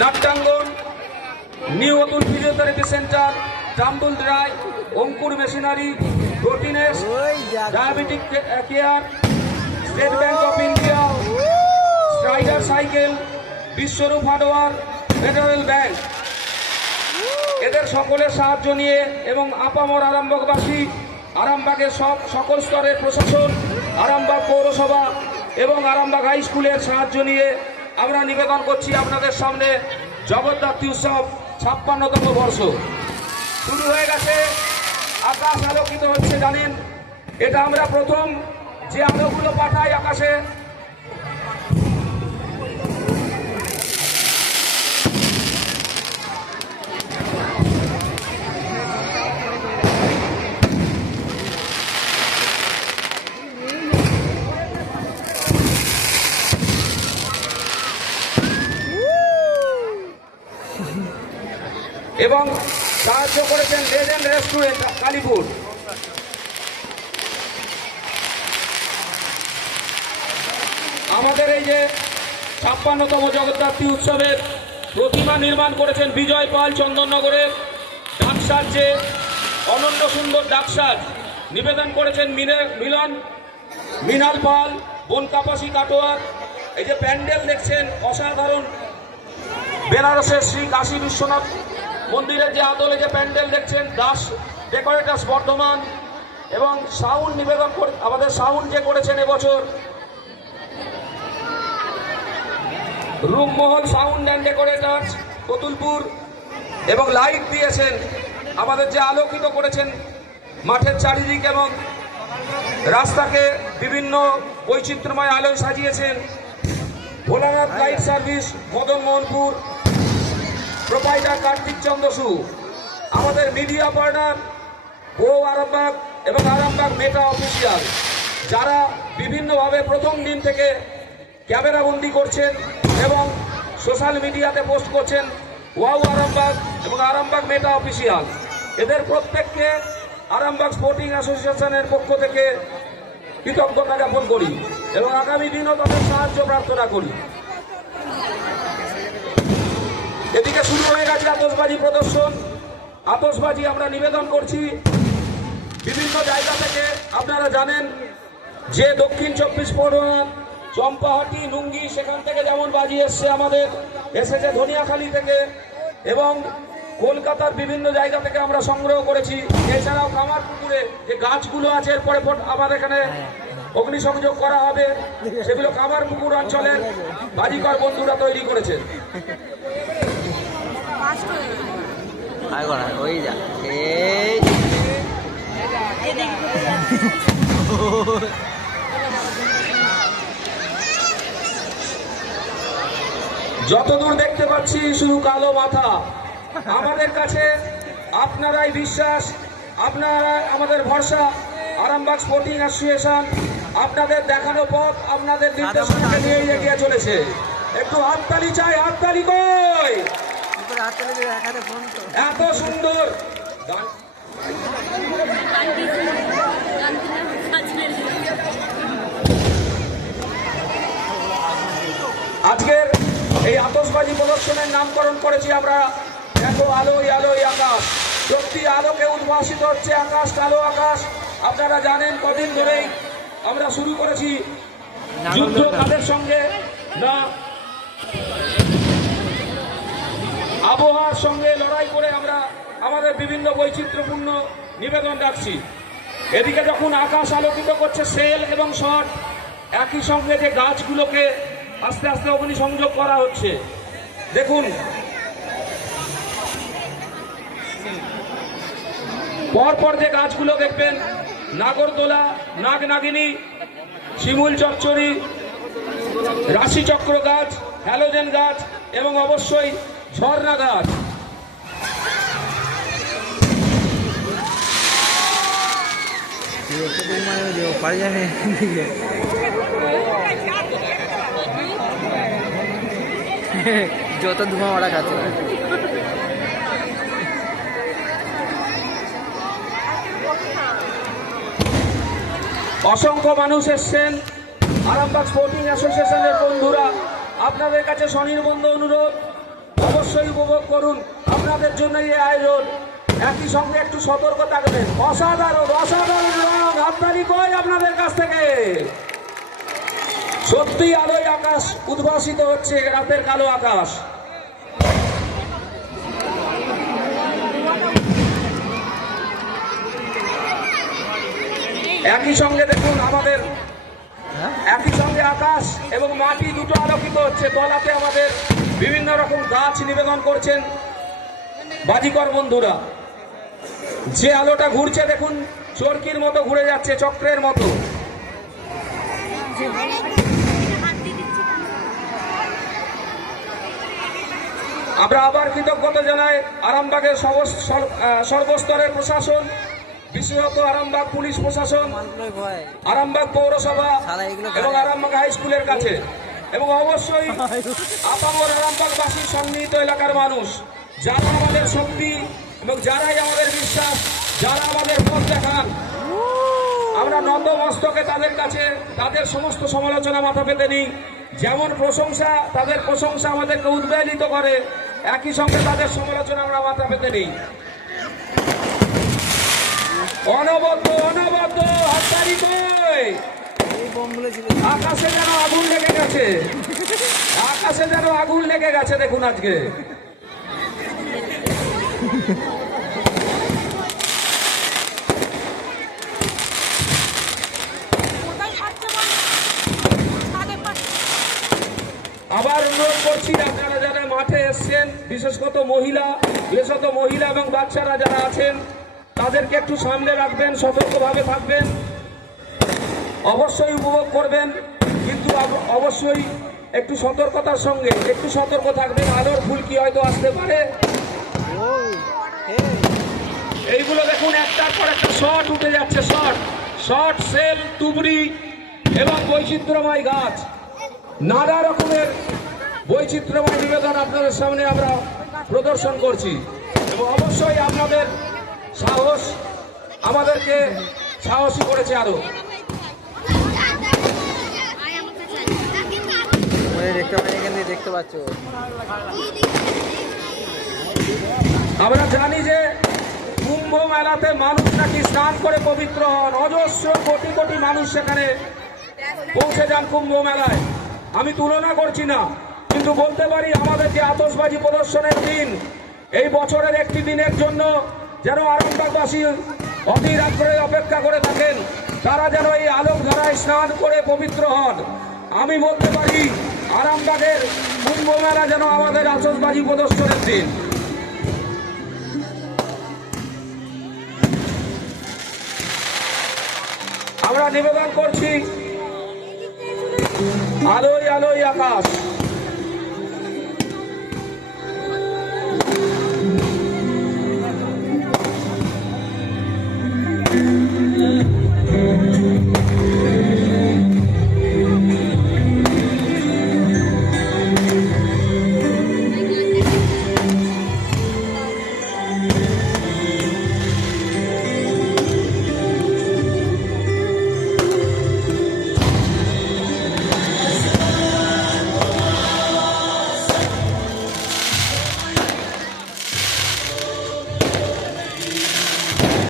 নাট্যাঙ্গন, new Atul physiotherapy centre, টাম্বুল ড্রাই, Ankur machinery, প্রোটিনেস, diabetic care, State Bank of India, Strider cycle, Bishwarup hardware, Federal Bank, এদের সকলের সাহায্য নিয়ে এবং আপামর আরামবাগবাসী, আরামবাগের সকল স্তরের প্রশাসন, আরামবাগ পৌরসভা এবং আরামবাগ হাই স্কুলের সাহায্য নিয়ে আমরা নিবেদন করছি আপনাদের সামনে জগদ্ধাত্রী উৎসব ৫৬তম বর্ষ শুরু হয়ে গেছে। আকাশ আলোকিত হচ্ছে, জানেন এটা আমরা প্রথম যে আলোগুলো পাঠাই আকাশে, এবং সাহায্য করেছেন লেজেন্ড রেস্টুরেন্ট কালীপুর। আমাদের এই যে ৫৬তম জগদ্ধাত্রী উৎসবের প্রতিমা নির্মাণ করেছেন বিজয় পাল চন্দননগরের। ডাকসাজে অনন্য সুন্দর ডাকসাজ নিবেদন করেছেন মৃণাল পাল, বনকাপাসী কাটোয়ার। এই যে প্যান্ডেল দেখছেন অসাধারণ, বেনারসের শ্রী কাশী বিশ্বনাথ মন্দিরের যে আদলে যে প্যান্ডেল দেখছেন দাস ডেকোরেটার্স বর্ধমান। এবং সাউন্ড নিবেদন আমাদের সাউন্ড যে করেছেন এবছর Rupmahal sound and decorators Kotulpur. এবং লাইট দিয়েছেন আমাদের যে আলোকিত করেছেন মাঠের চারিদিক এবং রাস্তাকে বিভিন্ন বৈচিত্র্যময় আলোয় সাজিয়েছেন Bholanath light service Madan Mohanpur, proprietor Kartik চন্দ্রসু। আমাদের মিডিয়া পার্টনার ও আরামবাগ এবং আরামবাগ মেটা অফিসিয়াল, যারা বিভিন্নভাবে প্রথম দিন থেকে ক্যামেরাবন্দি করছেন এবং সোশ্যাল মিডিয়াতে পোস্ট করছেন। ওয়াও আরামবাগ এবং আরামবাগ মেটা অফিসিয়াল, এদের প্রত্যেককে আরামবাগ স্পোর্টিং অ্যাসোসিয়েশনের পক্ষ থেকে কৃতজ্ঞতা জ্ঞাপন করি এবং আগামী দিনও তাদের সাহায্য প্রার্থনা করি। এদিকে শুরু হয়ে গেছে আতশবাজি প্রদর্শন। আতশবাজি আমরা নিবেদন করছি বিভিন্ন জায়গা থেকে। আপনারা জানেন যে দক্ষিণ ২৪ পরগনা চম্পাহাটি নুঙ্গি সেখান থেকে যেমন বাজি এসছে, আমাদের এসেছে ধনিয়াখালী থেকে এবং কলকাতার বিভিন্ন জায়গা থেকে আমরা সংগ্রহ করেছি। এছাড়াও কামারপুকুরে যে গাছগুলো আছে এরপরে আবার এখানে অগ্নিসংযোগ করা হবে, সেগুলো কামারপুকুর অঞ্চলের বাজিকর বন্ধুরা তৈরি করেছেন। যতদূর দেখতে পাচ্ছি শুধু কালো মাথা। আমাদের কাছে আপনারাই বিশ্বাস, আপনারা আমাদের ভরসা। আরামবাগ স্পোর্টিং অ্যাসোসিয়েশন আপনাদের দেখানো পথ, আপনাদের নির্দেশনাকে নিয়ে এগিয়ে চলেছে। একটু হাততালি চাই, হাততালি কই? এত সুন্দর আজকের এই আতশবাজি প্রদর্শনের নামকরণ করেছি আমরা এত আলোয় আলোয় আকাশ। সত্যি আলোকে উদ্ভাসিত হচ্ছে আকাশ, কালো আকাশ। আপনারা জানেন কদিন ধরেই আমরা শুরু করেছি যুদ্ধ কাদের সঙ্গে না, আবহাওয়ার সঙ্গে লড়াই করে আমরা আমাদের বিভিন্ন বৈচিত্র্যপূর্ণ নিবেদন রাখছি। এদিকে যখন আকাশ আলোকিত করছে সেল এবং শট, একই সঙ্গে যে গাছগুলোকে আস্তে আস্তে অগ্নিসংযোগ করা হচ্ছে দেখুন। পরপর যে গাছগুলো দেখবেন নাগরদোলা, নাগনাগিনী, শিমুল চচ্চড়ি, রাশিচক্র গাছ, হ্যালোজেন গাছ এবং অবশ্যই ঝর্ণা গাছ। যত ধোঁয়া ওরা খাচ্ছে। অসংখ্য মানুষ এসছেন আরামবাগ স্পোর্টিং অ্যাসোসিয়েশনের বন্ধুরা। আপনাদের কাছে স্বনির্বন্ধ অনুরোধ, অবশ্যই উপভোগ করুন। আপনাদের জন্য এই আয়োজন। একই সঙ্গে একটু সতর্ক থাকবেন। অসাধারণ অসাধারণ রং, হাততালি কই আপনাদের কাছ থেকে। সত্যি আলোয় আকাশ উদ্ভাসিত হচ্ছে, রাতের কালো আকাশ। একই সঙ্গে দেখুন আমাদের একই সঙ্গে আকাশ এবং মাটি দুটো আলোকিত হচ্ছে। তলাতে আমাদের বিভিন্ন রকম গাছ নিবেদন করছেন বাজিকর বন্ধুরা। যে আলোটা ঘুরছে দেখুন, চরকির মতো ঘুরে যাচ্ছে, চক্রের মতো। আমরা আবার কৃতজ্ঞতা জানাই আরামবাগের সর্বস্তরের প্রশাসন, বিশেষত আরামবাগ পুলিশ প্রশাসন, আরামবাগ পৌরসভা এবং আরামবাগ হাই স্কুলের কাছে, এবং অবশ্যই আপামর আরামবাগবাসীর সন্নিহিত এলাকার মানুষ, যারা আমাদের শক্তি এবং যারাই আমাদের বিশ্বাস, যারা আমাদের পথ দেখান। আমরা নত মস্তকে তাদের কাছে তাদের সমস্ত সমালোচনা মাথা পেতে নিই। যেমন প্রশংসা, তাদের প্রশংসা আমাদেরকে উদ্বেলিত করে, একই সঙ্গে তাদের সমালোচনা আমরা মাথা পেতে নিই। অনবদ্য অনবদ্য হাততালি কই। আকাশে যেন আগুন লেগে গেছে, আকাশে যেন আগুন লেগে গেছে দেখুন আজকে। আবার অনুরোধ করছি আপনারা যারা মাঠে এসছেন, বিশেষত মহিলা এবং বাচ্চারা যারা আছেন, তাদেরকে একটু সামনে রাখবেন, সতর্কভাবে থাকবেন, অবশ্যই উপভোগ করবেন, কিন্তু অবশ্যই একটু সতর্কতার সঙ্গে একটু সতর্ক থাকবেন। আলোর ফুলকি হয়তো আসতে পারে। এইগুলো দেখুন, একটার পর একটা শট উঠে যাচ্ছে, শট সেল, তুবড়ি এবং বৈচিত্র্যময় গাছ, নানা রকমের বৈচিত্র্যময় নিবেদন আপনাদের সামনে আমরা প্রদর্শন করছি। এবং অবশ্যই আপনাদের সাহস আমাদেরকে সাহসী করেছে আরো। দেখতে পাচ্ছ, আমরা জানি যে কুম্ভ মেলাতে মানুষ নাকি স্নান করে পবিত্র হন। অজস্র কোটি কোটি মানুষ সেখানে পৌঁছে যান কুম্ভ মেলায়। আমি তুলনা করছি না, কিন্তু বলতে পারি আমাদের যে আতশবাজি প্রদর্শনের দিন, এই বছরের একটি দিনের জন্য যেন আরামবাগবাসী অধীর আগ্রহে অপেক্ষা করে থাকেন, তারা যেন এই আলোক ধারায় স্নান করে পবিত্র হন। আমি বলতে পারি আরামবাগের কুম্ভ মেলা যেন আমাদের আতশবাজি প্রদর্শনের দিন। আমরা নিবেদন করছি আলোয় আলোয় আকাশ।